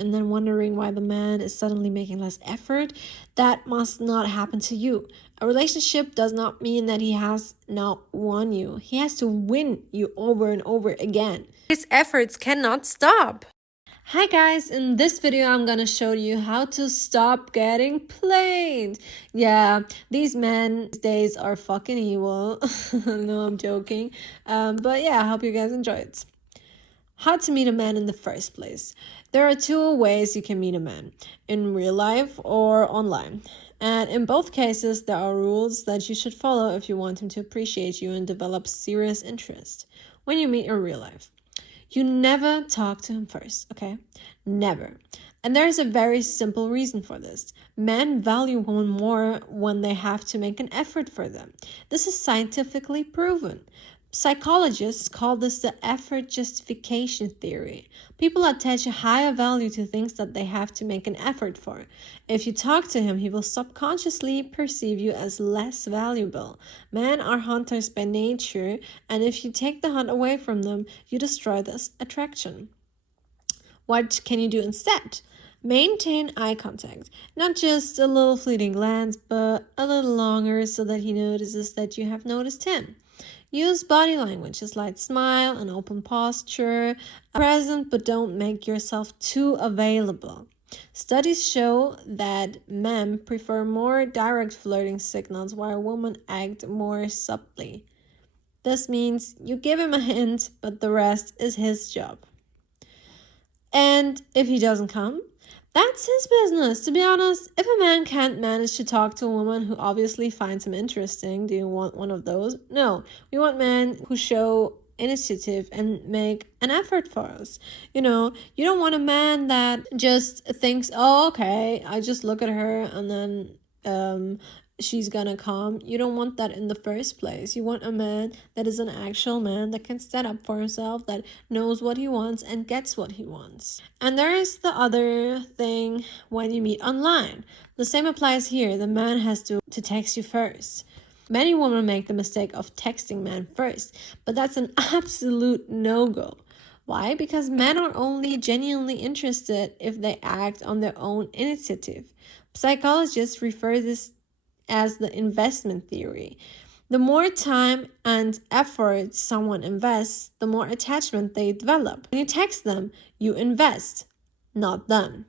and then wondering why the man is suddenly making less effort, that must not happen to you. A relationship does not mean that he has not won you. He has to win you over and over again. His efforts cannot stop. Hi guys, in this video I'm gonna show you how to stop getting played. Yeah, these men these days are fucking evil. No, I'm joking. But yeah, I hope you guys enjoy it. How to meet a man in the first place. There are two ways you can meet a man, in real life or online. And in both cases, there are rules that you should follow if you want him to appreciate you and develop serious interest. When you meet in real life, you never talk to him first, okay? Never. And there's a very simple reason for this. Men value women more when they have to make an effort for them. This is scientifically proven. Psychologists call this the effort justification theory. People attach a higher value to things that they have to make an effort for. If you talk to him, he will subconsciously perceive you as less valuable. Men are hunters by nature, and if you take the hunt away from them, you destroy this attraction. What can you do instead? Maintain eye contact. Not just a little fleeting glance, but a little longer so that he notices that you have noticed him. Use body language, a slight smile, an open posture, present, but don't make yourself too available. Studies show that men prefer more direct flirting signals while women act more subtly. This means you give him a hint, but the rest is his job. And if he doesn't come, that's his business. To be honest, if a man can't manage to talk to a woman who obviously finds him interesting, do you want one of those? No, we want men who show initiative and make an effort for us. You don't want a man that just thinks, oh, okay, I just look at her and then she's gonna come. You don't want that in the first place. You want a man that is an actual man that can stand up for himself, that knows what he wants and gets what he wants. And there is the other thing when you meet online. The same applies here. The man has to text you first. Many women make the mistake of texting men first, but that's an absolute no-go. Why? Because men are only genuinely interested if they act on their own initiative. Psychologists refer this as the investment theory. The more time and effort someone invests, the more attachment they develop. When you text them, you invest, not them.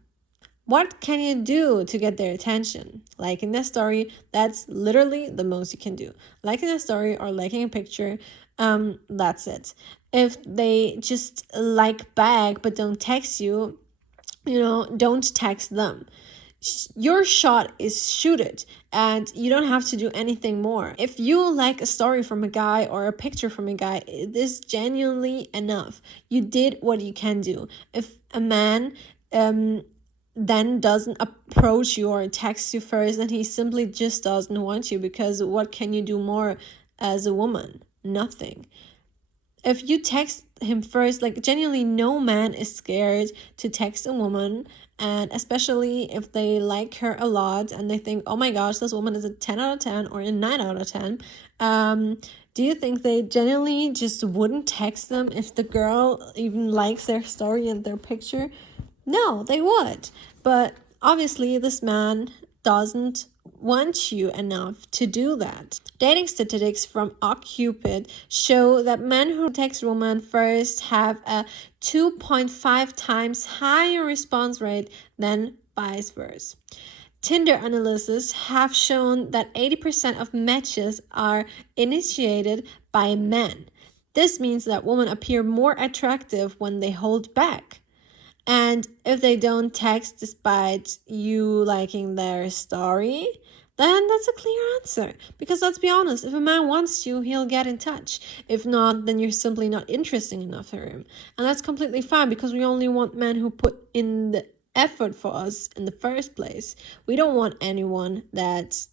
What can you do to get their attention? Liking their story, that's literally the most you can do. Liking a story or liking a picture, that's it. If they just like back but don't text you, don't text them. Your shot is shoot it, and you don't have to do anything more. If you like a story from a guy or a picture from a guy, it is genuinely enough. You did what you can do. If a man then doesn't approach you or text you first, then he simply just doesn't want you, because what can you do more as a woman? Nothing. If you text him first, like genuinely no man is scared to text a woman, and especially if they like her a lot and they think, oh my gosh, this woman is a 10 out of 10 or a 9 out of 10. Do you think they genuinely just wouldn't text them if the girl even likes their story and their picture? No, they would. But obviously this man doesn't want you enough to do that. Dating statistics from OkCupid show that men who text women first have a 2.5 times higher response rate than vice versa. Tinder analyses have shown that 80% of matches are initiated by men. This means that women appear more attractive when they hold back. And if they don't text despite you liking their story, then that's a clear answer. Because let's be honest, if a man wants you, he'll get in touch. If not, then you're simply not interesting enough for him. And that's completely fine, because we only want men who put in the effort for us in the first place. We don't want anyone that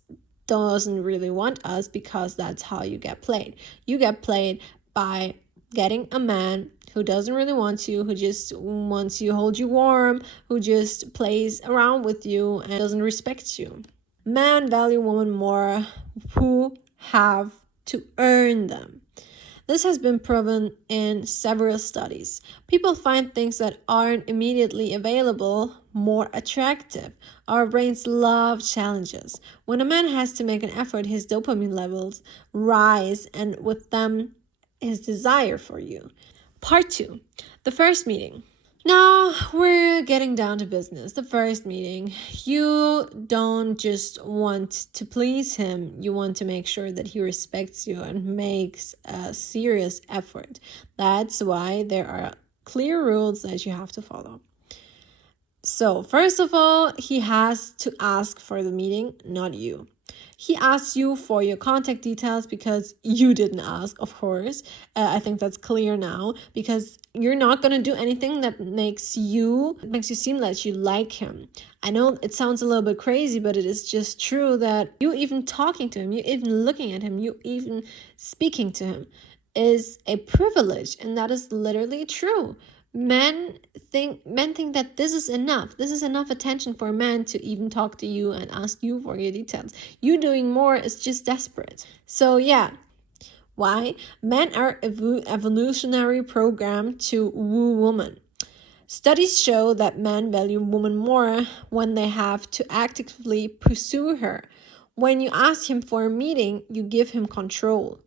doesn't really want us, because that's how you get played. You get played by getting a man who doesn't really want you, who just wants you, hold you warm, who just plays around with you and doesn't respect you. Men value women more who have to earn them. This has been proven in several studies. People find things that aren't immediately available more attractive. Our brains love challenges. When a man has to make an effort, his dopamine levels rise, and with them, his desire for you. Part 2. The first meeting. Now we're getting down to business. The first meeting. You don't just want to please him. You want to make sure that he respects you and makes a serious effort. That's why there are clear rules that you have to follow. So first of all, he has to ask for the meeting, not you. He asks you for your contact details because you didn't ask, of course. I think that's clear now, because you're not going to do anything that makes you seem like you like him. I know it sounds a little bit crazy, but it is just true that you even talking to him, you even looking at him, you even speaking to him is a privilege, and that is literally true. Men think that this is enough. This is enough attention for a man to even talk to you and ask you for your details. You doing more is just desperate. So yeah, why? Men are evolutionary programmed to woo women. Studies show that men value women more when they have to actively pursue her. When you ask him for a meeting, you give him control.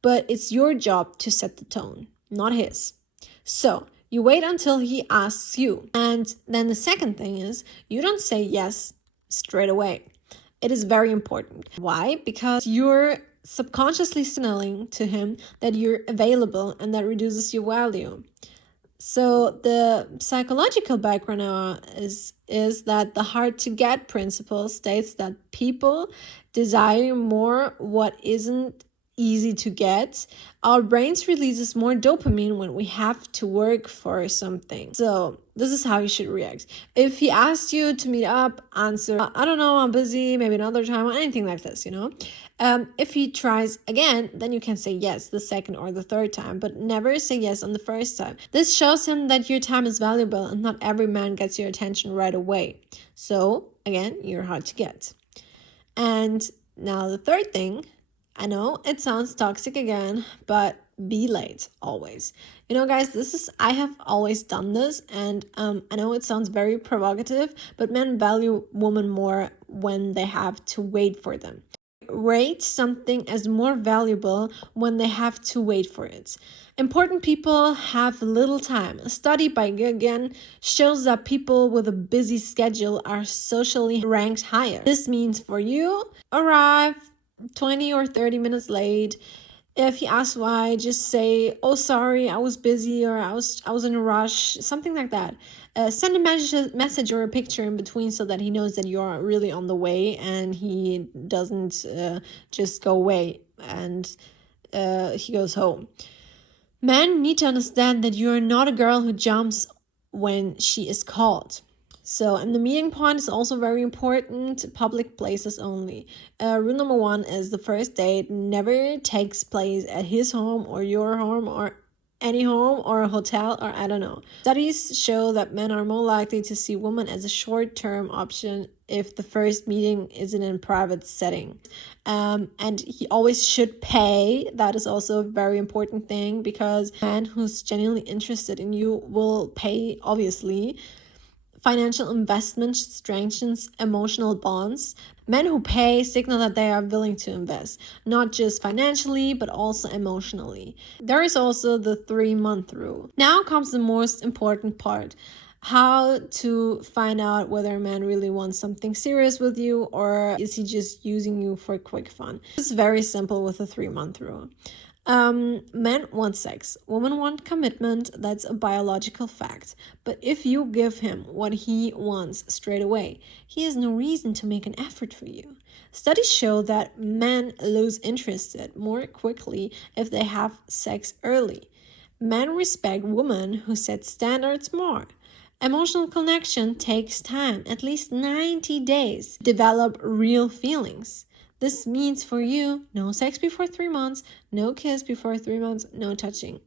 But it's your job to set the tone, not his. So you wait until he asks you. And then the second thing is, you don't say yes straight away. It is very important. Why? Because you're subconsciously signaling to him that you're available, and that reduces your value. So the psychological background is that the hard to get principle states that people desire more what isn't easy to get. Our brains releases more dopamine when we have to work for something. So this is how you should react. If he asks you to meet up, answer, I don't know, I'm busy, maybe another time, or anything like this, If he tries again, then you can say yes the second or the third time, but never say yes on the first time. This shows him that your time is valuable, and not every man gets your attention right away. So again, you're hard to get. And now the third thing, I know it sounds toxic again, but be late always. Guys, I have always done this, and I know it sounds very provocative, but men value women more when they have to wait for them. Rate something as more valuable when they have to wait for it. Important people have little time. A study by Guggen shows that people with a busy schedule are socially ranked higher. This means for you, arrive 20 or 30 minutes late. If he asks why, just say, oh, sorry, I was busy, or I was in a rush, something like that. Send a message or a picture in between so that he knows that you're really on the way, and he doesn't just go away and he goes home. Men need to understand that you're not a girl who jumps when she is called. So, and the meeting point is also very important. Public places only. Rule number 1 is the first date never takes place at his home or your home or any home or a hotel, or I don't know. Studies show that men are more likely to see women as a short-term option if the first meeting is in a private setting. And he always should pay. That is also a very important thing, because a man who's genuinely interested in you will pay, obviously. Financial investment strengthens emotional bonds. Men who pay signal that they are willing to invest, not just financially, but also emotionally. There is also the 3-month rule. Now comes the most important part. How to find out whether a man really wants something serious with you, or is he just using you for quick fun. It's very simple with the 3-month rule. Men want sex, women want commitment. That's a biological fact. But if you give him what he wants straight away, he has no reason to make an effort for you. Studies show that men lose interest more quickly if they have sex early. Men respect women who set standards more. Emotional connection takes time, at least 90 days, to develop real feelings. This means for you, no sex before 3 months, no kiss before 3 months, no touching.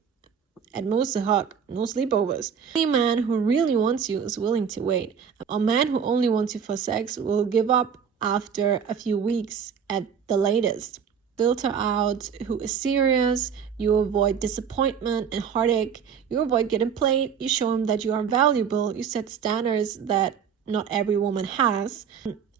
At most a hug, no sleepovers. Any man who really wants you is willing to wait. A man who only wants you for sex will give up after a few weeks at the latest. filter out who is serious, you avoid disappointment and heartache, you avoid getting played, you show him that you are valuable, you set standards that not every woman has.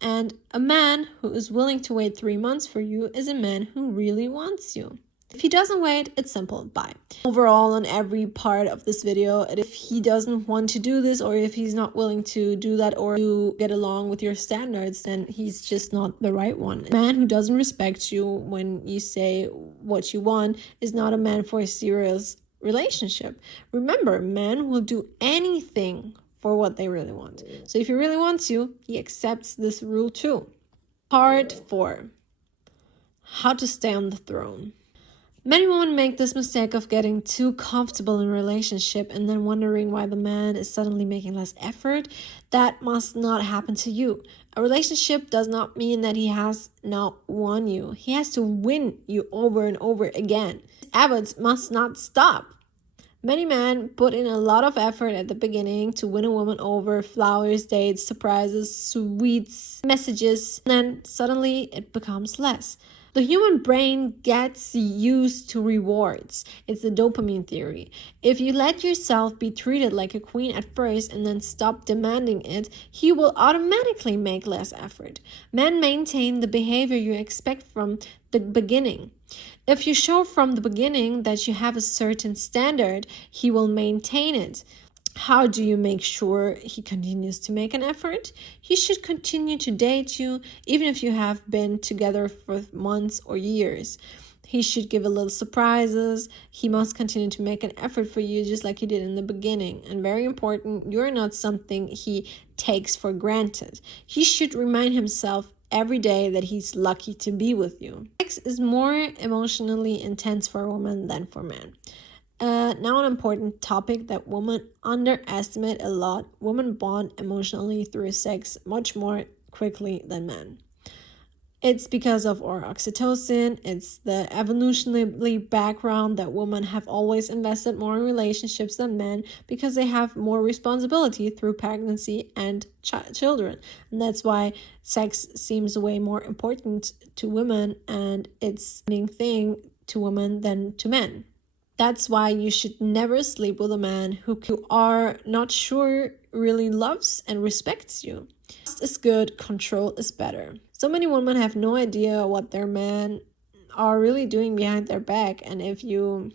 And a man who is willing to wait 3 months for you is a man who really wants you. If he doesn't wait, it's simple, bye. Overall, on every part of this video, if he doesn't want to do this, or if he's not willing to do that or to get along with your standards, then he's just not the right one. A man who doesn't respect you when you say what you want is not a man for a serious relationship. Remember, men will do anything for what they really want. So if he really wants you, he accepts this rule too. Part 4. How to stay on the throne. Many women make this mistake of getting too comfortable in a relationship and then wondering why the man is suddenly making less effort. That must not happen to you. A relationship does not mean that he has not won you. He has to win you over and over again. His efforts must not stop. Many men put in a lot of effort at the beginning to win a woman over: flowers, dates, surprises, sweets, messages, and then suddenly it becomes less. The human brain gets used to rewards. It's the dopamine theory. If you let yourself be treated like a queen at first and then stop demanding it, he will automatically make less effort. Men maintain the behavior you expect from the beginning. If you show from the beginning that you have a certain standard, he will maintain it. How do you make sure he continues to make an effort? He should continue to date you, even if you have been together for months or years. He should give a little surprises. He must continue to make an effort for you just like he did in the beginning. And very important, you're not something he takes for granted. He should remind himself every day that he's lucky to be with you. Sex is more emotionally intense for a woman than for men. Now an important topic that women underestimate a lot. Women bond emotionally through sex much more quickly than men. It's because of our oxytocin. It's the evolutionary background that women have always invested more in relationships than men because they have more responsibility through pregnancy and children. And that's why sex seems way more important to women, and it's a thing to women than to men. That's why you should never sleep with a man who you are not sure really loves and respects you. Trust is good, control is better. So many women have no idea what their men are really doing behind their back, and if you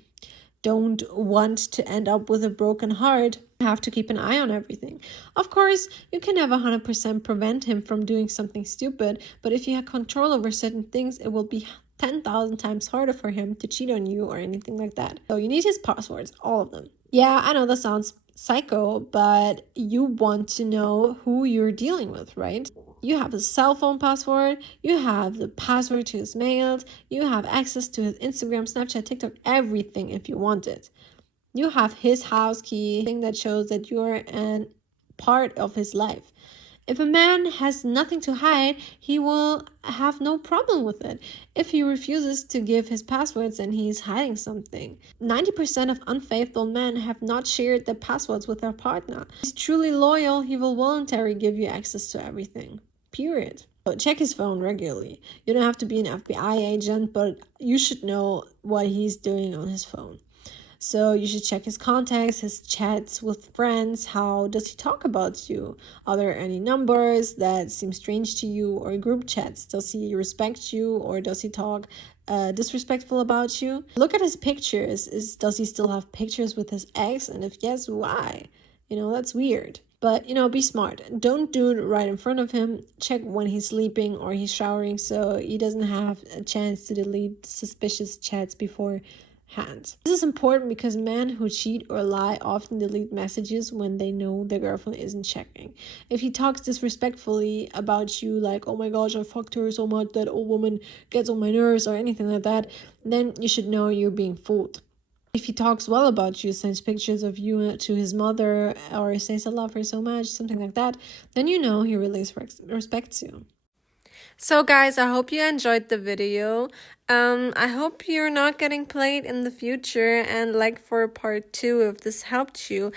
don't want to end up with a broken heart, you have to keep an eye on everything. Of course, you can never 100% prevent him from doing something stupid, but if you have control over certain things, it will be 10,000 times harder for him to cheat on you or anything like that. So you need his passwords, all of them. Yeah, I know that sounds psycho, but you want to know who you're dealing with, right? You have his cell phone password, you have the password to his mails, you have access to his Instagram, Snapchat, TikTok, everything if you want it. You have his house key, thing that shows that you're an part of his life. If a man has nothing to hide, he will have no problem with it. If he refuses to give his passwords, then he's hiding something. 90% of unfaithful men have not shared their passwords with their partner. If he's truly loyal, he will voluntarily give you access to everything. Period. So check his phone regularly. You don't have to be an FBI agent, but you should know what he's doing on his phone. So you should check his contacts, his chats with friends. How does he talk about you? Are there any numbers that seem strange to you, or group chats? Does he respect you, or does he talk disrespectful about you? Look at his pictures. Does he still have pictures with his ex? And if yes, why? That's weird. But, be smart. Don't do it right in front of him. Check when he's sleeping or he's showering so he doesn't have a chance to delete suspicious chats beforehand. This is important because men who cheat or lie often delete messages when they know their girlfriend isn't checking. If he talks disrespectfully about you, like, oh my gosh, I fucked her so much that old woman gets on my nerves, or anything like that, then you should know you're being fooled. If he talks well about you, sends pictures of you to his mother, or says I love her so much, something like that, then you know he really respects you. So guys, I hope you enjoyed the video. I hope you're not getting played in the future, and like for part 2 if this helped you.